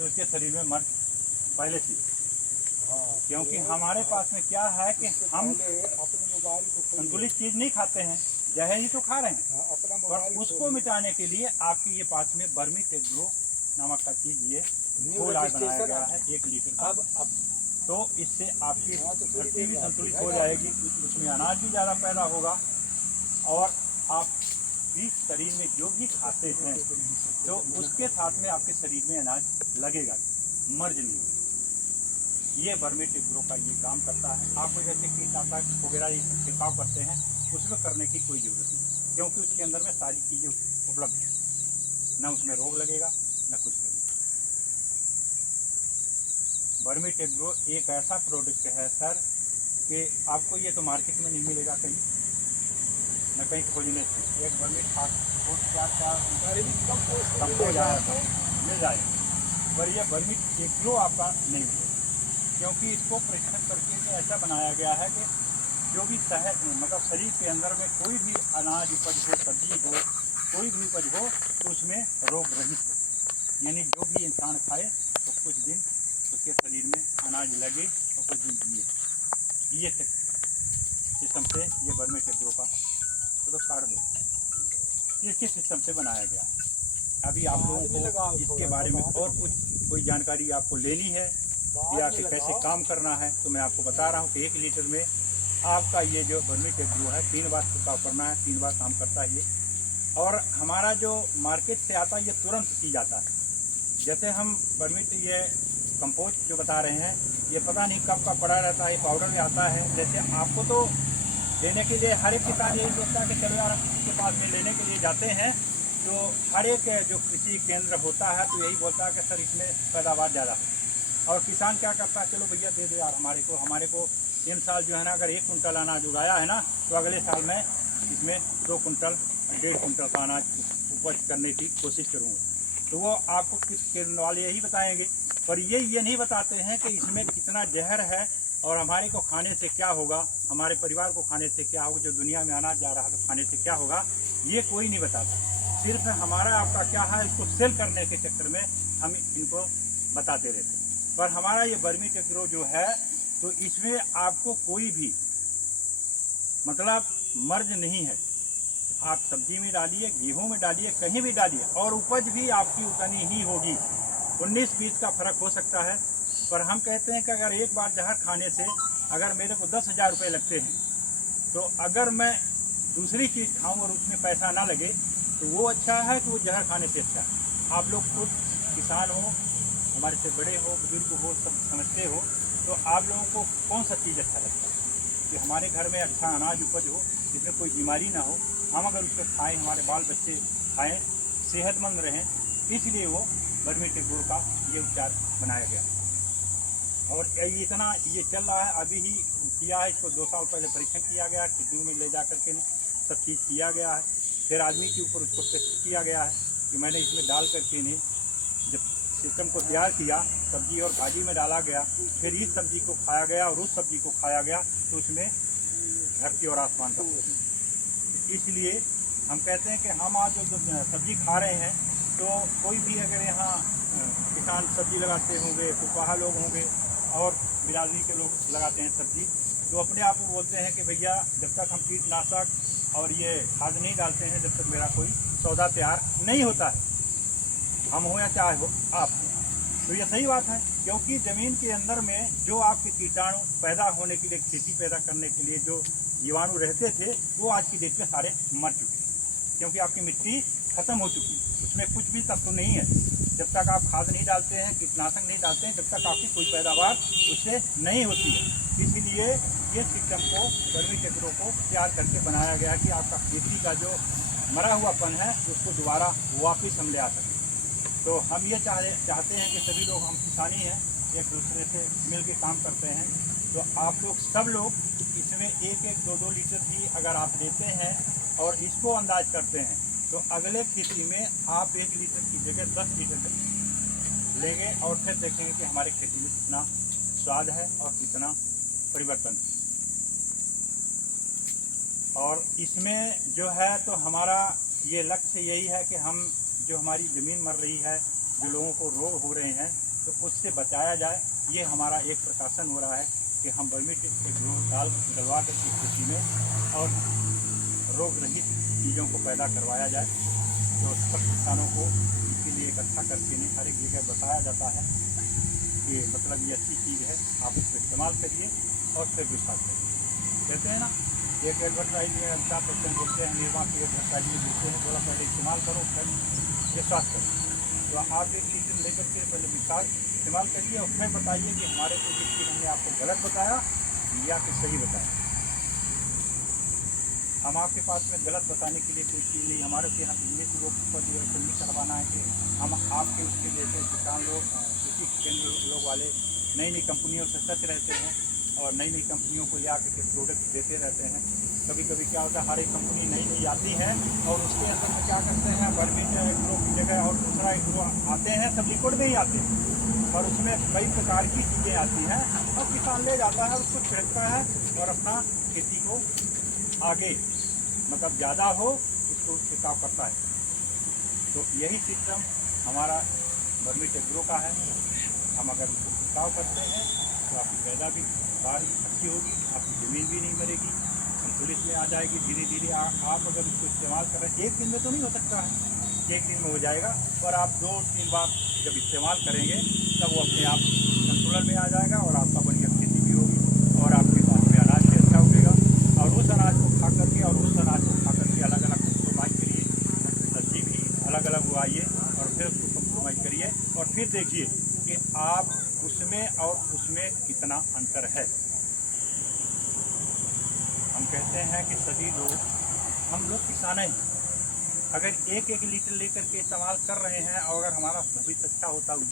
तो उसके शरीर में मर्ज पहले से, क्योंकि हमारे पास में क्या है कि हम संतुलित चीज नहीं खाते हैं, जहर ही तो खा रहे हैं। पर उसको मिटाने के लिए आपकी ये पास में वर्मी टेग्रो नामक का चीज ये घोल बनाया गया है 1 लीटर का। तो इससे आपकी धरती भी संतुलित हो जाएगी, उसमें अनाज भी ज़्यादा पैदा होगा और आप भी शरीर में जो भी खाते हैं तो उसके साथ में आपके शरीर में अनाज लगेगा, मर्ज नहीं। ये वर्मी टेग्रो का ये काम करता है। आपको जैसे कीटनाशक वगैरह ये सब छिड़काव करते हैं उसमें करने की कोई ज़रूरत नहीं, क्योंकि उसके अंदर में सारी चीज़ें उपलब्ध हैं, ना उसमें रोग लगेगा ना कुछ लगेगा। वर्मी टेग्रो एक ऐसा प्रोडक्ट है सर कि आपको ये तो मार्केट में नहीं मिलेगा कहीं, न कहीं खोजने से। एक वर्मी मिल जाएगा, पर यह वर्मी टेग्रो आपका नहीं मिलेगा, क्योंकि इसको परीक्षण करके ऐसा बनाया गया है कि जो भी मतलब शरीर के अंदर में कोई भी अनाज उपज हो, सब्जी हो, कोई भी उपज हो तो उसमें रोग रहित हो, यानी जो भी इंसान खाए तो कुछ दिन उसके शरीर में अनाज लगे और कुछ दिन जिए। ये सिस्टम से ये वर्मी टेग्रो का तो काट दो, इसके सिस्टम से बनाया गया है। अभी आप लोगों को इसके बारे में और कुछ कोई जानकारी आपको लेनी है या कि कैसे काम करना है तो मैं आपको बता रहा हूँ कि 1 लीटर में आपका ये जो वर्मी टेग्रो है 3 बार छिड़काव करना है, 3 बार काम करता है ये। और हमारा जो मार्केट से आता है ये तुरंत पी जाता है। जैसे हम वर्मी ये कंपोस्ट जो बता रहे हैं ये पता नहीं कब का पड़ा रहता है, पाउडर में आता है। जैसे आपको तो लेने के लिए हर एक किसान यही सोचता है कि चलो यार उसके पास में लेने के लिए जाते हैं तो हर एक जो कृषि केंद्र होता है तो यही बोलता है कि सर इसमें पैदावार ज़्यादा है। और किसान क्या करता है, चलो भैया दे दो यार हमारे को इन साल जो है ना अगर 1 कुंटल अनाज उगाया है ना तो अगले साल मैं इसमें 2 कुंटल 1.5 कुंटल का अनाज उपज करने की कोशिश करूँगा। तो वो आपको किस केंद्र वाले यही बताएंगे, पर ये नहीं बताते हैं कि इसमें कितना जहर है और हमारे को खाने से क्या होगा, हमारे परिवार को खाने से क्या होगा, जो दुनिया में अनाज जा रहा है तो खाने से क्या होगा, ये कोई नहीं बताता। सिर्फ हमारा आपका क्या है, इसको सेल करने के चक्कर में हम इनको बताते रहते हैं। पर हमारा ये वर्मी टेग्रो जो है तो इसमें आपको कोई भी मतलब मर्ज नहीं है। आप सब्जी में डालिए, गेहूं में डालिए, कहीं भी डालिए और उपज भी आपकी उतनी ही होगी। 19-20 का फर्क हो सकता है। पर हम कहते हैं कि अगर एक बार जहर खाने से अगर मेरे को 10,000 रुपये लगते हैं तो अगर मैं दूसरी चीज़ खाऊं और उसमें पैसा ना लगे तो वो अच्छा है कि वो जहर खाने से अच्छा है। आप लोग खुद किसान हो, हमारे से बड़े हो, बुजुर्ग हो, सब समझते हो, तो आप लोगों को कौन सा चीज़ अच्छा लगता है कि हमारे घर में अच्छा अनाज उपज हो, जिसमें कोई बीमारी ना हो, हम अगर उसको खाएं, हमारे बाल बच्चे खाएं, सेहतमंद रहें, इसलिए वो वर्मी टेग्रो का ये उपचार बनाया गया। और इतना ये चल रहा है, अभी ही किया है, इसको 2 साल पहले परीक्षण किया गया, किडनी में ले जा करके सब चीज़ किया गया है। फिर आदमी के ऊपर उसको टेस्ट किया गया है कि मैंने इसमें डाल करके इन्हें जब सिस्टम को तैयार किया, सब्जी और भाजी में डाला गया, फिर इस सब्जी को खाया गया और उस सब्जी को खाया गया तो उसमें धरती और आसमान का फर्क है। इसलिए हम कहते हैं कि हम आज जो सब्जी खा रहे हैं तो कोई भी अगर यहाँ किसान सब्जी लगाते होंगे, कुशवाहा लोग होंगे और बिरादरी के लोग लगाते हैं सब्जी, तो अपने आप को बोलते हैं कि भैया जब तक हम कीटनाशक और ये खाद नहीं डालते हैं जब तक मेरा कोई सौदा तैयार नहीं होता है, हम हो या चाहे हो आप हो। तो ये सही बात है, क्योंकि ज़मीन के अंदर में जो आपके कीटाणु पैदा होने के लिए, खेती पैदा करने के लिए जो जीवाणु रहते थे वो आज की डेट में सारे मर चुके हैं, क्योंकि आपकी मिट्टी खत्म हो चुकी है, उसमें कुछ भी तत्व नहीं है। जब तक आप खाद नहीं डालते हैं, कीटनाशक नहीं डालते हैं, जब तक आपकी कोई पैदावार उससे नहीं होती है। इसीलिए ये सिस्टम को वर्मी टेग्रो को तैयार करके बनाया गया कि आपका खेती का जो मरा हुआपन है उसको दोबारा वापस हम ले आ सकें। तो हम ये चाहते हैं कि सभी लोग, हम किसानी हैं, एक दूसरे से मिल के काम करते हैं, तो आप लोग सब लोग इसमें 1-1, 2-2 लीटर भी अगर आप लेते हैं और इसको अंदाज करते हैं तो अगले खेती में आप 1 लीटर की जगह 10 लीटर लेंगे और फिर देखेंगे कि हमारे खेती में कितना स्वाद है और कितना परिवर्तन है। और इसमें जो है तो हमारा ये लक्ष्य यही है कि हम जो हमारी ज़मीन मर रही है, जो लोगों को रोग हो रहे हैं, तो उससे बचाया जाए। ये हमारा एक प्रकाशन हो रहा है कि हम वर्मी डलवा कर की खेती में और रोग रहित चीज़ों को पैदा करवाया जाए। तो सब किसानों को इसके लिए इकट्ठा करके नहीं हर एक जगह बताया जाता है कि मतलब ये अच्छी चीज़ है, आप इसको इस्तेमाल करिए और फिर विश्वास करिए। कहते हैं ना, एक एडवर्टाइज में अमिताभ बच्चन बोलते हैं, निर्मा की एडवर्टाइज में बोलते हैं, थोड़ा पहले इस्तेमाल करो फिर विश्वास करो। तो आप एक चीज़ लेकर के पहले विश्वास इस्तेमाल करिए और फिर बताइए कि हमारे को जिस चीज़ हमने आपको गलत बताया या कि सही बताया। हम आपके पास में गलत बताने के लिए कोई चीज़ नहीं, हमारे के यहाँ बिजनेस लोग पर जो है नहीं करवाना है कि हम आपके उसके जैसे किसान लोग कृषि केंद्र लोग वाले नई नई कंपनियों से टच रहते हैं और नई नई कंपनियों को ले आकर के प्रोडक्ट देते रहते हैं। कभी कभी क्या होता है, हर एक कंपनी नई नई आती है और उसके अंदर में क्या करते हैं, वर्मी एग्रो की जगह और दूसरा एग्रो आते हैं, सब लिक्विड में ही आते हैं और उसमें कई प्रकार की चीज़ें आती हैं और किसान ले जाता है, उसको छिड़कता है और अपना खेती को आगे मतलब ज़्यादा हो उसको छिड़काव करता है। तो यही सिस्टम हमारा वर्मी एग्रो का है। हम अगर उसको छिड़काव करते हैं तो आपकी पैदावार अच्छी होगी, आपकी ज़मीन भी नहीं मरेगी, संतुलित में आ जाएगी। धीरे धीरे आप अगर उसको इस्तेमाल कर रहे हैं, एक दिन में तो नहीं हो सकता है, एक दिन में हो जाएगा, पर आप 2-3 बार जब इस्तेमाल करेंगे तब वो अपने आप संतुलन में आ जाएगा और आपका बढ़िया खेती भी होगी और आपके पास में अनाज भी अच्छा उगेगा। और उस अनाज को खा करके और उस अनाज को खा करके अलग अलग कंप्रोमाइज़ करिए, सब्जी भी अलग अलग उगाइए और फिर उसको कंप्रोमाइज़ करिए और फिर देखिए कि आप उसमें और उसमें कितना अंतर है। हम कहते हैं कि सभी लोग, हम लोग किसान हैं, अगर एक एक लीटर लेकर के इस्तेमाल कर रहे हैं और अगर हमारा भविष्य अच्छा होता